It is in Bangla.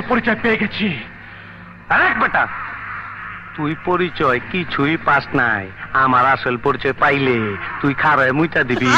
আসল পরিচয় পেয়ে গেছি। আরেক বেটা, তুই পরিচয় কিছুই পাস নাই। আমার আসল পরিচয় পাইলে তুই খারায় মুইতা দিবি।